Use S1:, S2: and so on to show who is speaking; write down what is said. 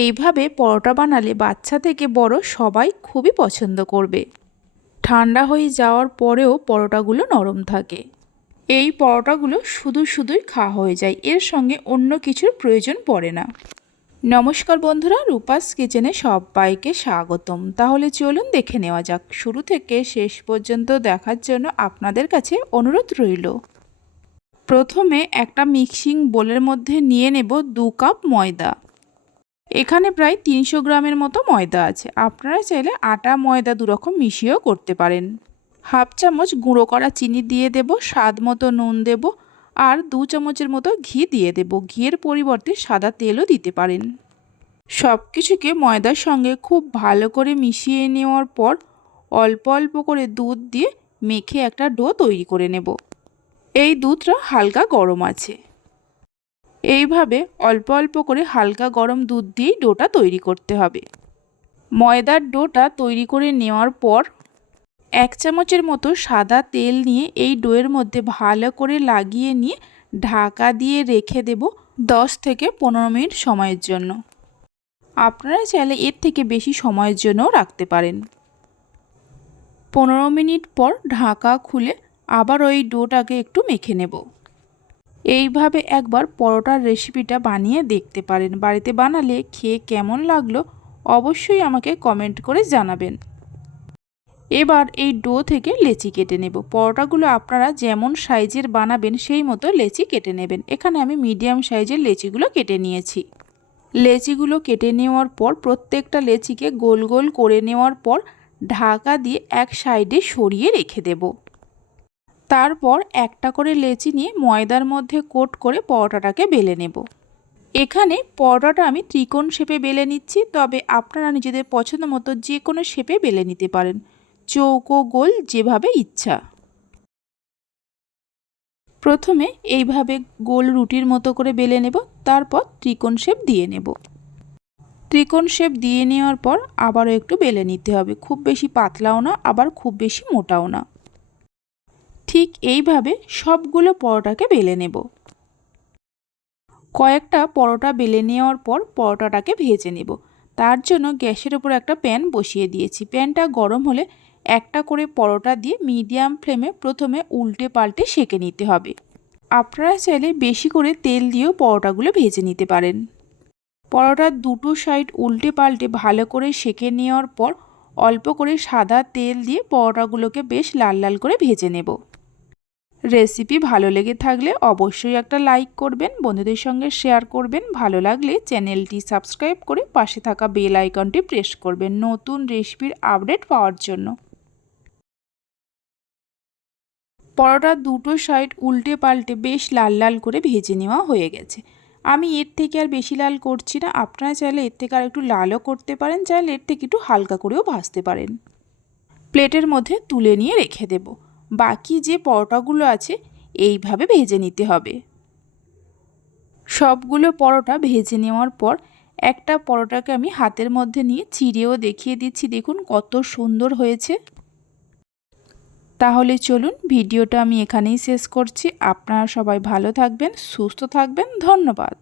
S1: এইভাবে পরোটা বানালে বাচ্চা থেকে বড় সবাই খুবই পছন্দ করবে। ঠান্ডা হয়ে যাওয়ার পরেও পরোটাগুলো নরম থাকে। এই পরোটাগুলো শুধু শুধুই খাওয়া হয়ে যায়, এর সঙ্গে অন্য কিছুর প্রয়োজন পড়ে না। নমস্কার বন্ধুরা, রূপাস কিচেনে সবাইকে স্বাগতম। তাহলে চলুন দেখে নেওয়া যাক, শুরু থেকে শেষ পর্যন্ত দেখার জন্য আপনাদের কাছে অনুরোধ রইল। প্রথমে একটা মিক্সিং বোলের মধ্যে নিয়ে নেব দু কাপ ময়দা। এখানে প্রায় তিনশো গ্রামের মতো ময়দা আছে। আপনারা চাইলে আটা, ময়দা দুরকম মিশিয়েও করতে পারেন। হাফ চামচ গুঁড়ো করা চিনি দিয়ে দেব, স্বাদ মতো নুন দেব আর দু চামচের মতো ঘি দিয়ে দেব। ঘিয়ের পরিবর্তে সাদা তেলও দিতে পারেন। সব কিছুকে ময়দার সঙ্গে খুব ভালো করে মিশিয়ে নেওয়ার পর অল্প অল্প করে দুধ দিয়ে মেখে একটা ডো তৈরি করে নেব। এই দুধটা হালকা গরম আছে। এইভাবে অল্প অল্প করে হালকা গরম দুধ দিয়েই ডোটা তৈরি করতে হবে। ময়দার ডোটা তৈরি করে নেওয়ার পর এক চামচের মতো সাদা তেল নিয়ে এই ডোয়ের মধ্যে ভালো করে লাগিয়ে নিয়ে ঢাকা দিয়ে রেখে দেব দশ থেকে পনেরো মিনিট সময়ের জন্য। আপনারা চাইলে এর থেকে বেশি সময়ের জন্যও রাখতে পারেন। পনেরো মিনিট পর ঢাকা খুলে আবার ওই ডোটাকে একটু মেখে নেব। এইভাবে একবার পরোটার রেসিপিটা বানিয়ে দেখতে পারেন। বাড়িতে বানালে খেয়ে কেমন লাগল অবশ্যই আমাকে কমেন্ট করে জানাবেন। এবার এই ডো থেকে লেচি কেটে নেব। পরোটাগুলো আপনারা যেমন সাইজের বানাবেন, সেই মতো লেচি কেটে নেবেন। এখানে আমি মিডিয়াম সাইজের লেচিগুলো কেটে নিয়েছি। লেচিগুলো কেটে নেওয়ার পর, প্রত্যেকটা লেচিকে গোল গোল করে নেওয়ার পর, ঢাকা দিয়ে এক সাইডে সরিয়ে রেখে দেব। তারপর একটা করে লেচি নিয়ে ময়দার মধ্যে কোট করে পরোটাটাকে বেলে নেব। এখানে পরোটাটা আমি ত্রিকোণ শেপে বেলে নিচ্ছি, তবে আপনারা নিজেদের পছন্দ মতো যে কোনো শেপে বেলে নিতে পারেন। চৌকো গোল যেভাবে ইচ্ছা। প্রথমে এইভাবে গোল রুটির মতো করে বেলে নেব, তারপর ত্রিকোণ শেপ দিয়ে নেব। ত্রিকোণ শেপ দিয়ে নেওয়ার পর আবারও একটু বেলে নিতে হবে। খুব বেশি পাতলাও না, আবার খুব বেশি মোটাও না। ঠিক এইভাবে সবগুলো পরোটাকে বেলে নেব। কয়েকটা পরোটা বেলে নেওয়ার পর পরোটাটাকে ভেজে নেব। তার জন্য গ্যাসের ওপর একটা প্যান বসিয়ে দিয়েছি। প্যানটা গরম হলে একটা করে পরোটা দিয়ে মিডিয়াম ফ্লেমে প্রথমে উল্টে পাল্টে সেঁকে নিতে হবে। আপনারা চাইলে বেশি করে তেল দিয়েও পরোটাগুলো ভেজে নিতে পারেন। পরোটার দুটো সাইড উল্টে পাল্টে ভালো করে সেঁকে নেওয়ার পর অল্প করে সাদা তেল দিয়ে পরোটাগুলোকে বেশ লাল লাল করে ভেজে নেব। রেসিপি ভালো লেগে থাকলে অবশ্যই একটা লাইক করবেন, বন্ধুদের সঙ্গে শেয়ার করবেন। ভালো লাগলে চ্যানেলটি সাবস্ক্রাইব করে পাশে থাকা বেল আইকনটি প্রেস করবেন নতুন রেসিপির আপডেট পাওয়ার জন্য। পরোটার দুটো সাইড উল্টে পাল্টে বেশ লাল লাল করে ভেজে নেওয়া হয়ে গেছে। আমি এর থেকে আর বেশি লাল করছি না। আপনারা চাইলে এর থেকে আর একটু লালও করতে পারেন, চাইলে এর থেকে একটু হালকা করেও ভাজতে পারেন। প্লেটের মধ্যে তুলে নিয়ে রেখে দেব। বাকি যে পরোটাগুলো আছে, এইভাবে ভেজে নিতে হবে। সবগুলো পরোটা ভেজে নেওয়ার পর, একটা পরোটাকে আমি হাতের মধ্যে নিয়ে চিড়েও দেখিয়ে দিচ্ছি। দেখুন কত সুন্দর হয়েছে। তাহলে চলুন ভিডিওটা আমি এখানেই শেষ করছি। আপনারা সবাই ভালো থাকবেন, সুস্থ থাকবেন। ধন্যবাদ।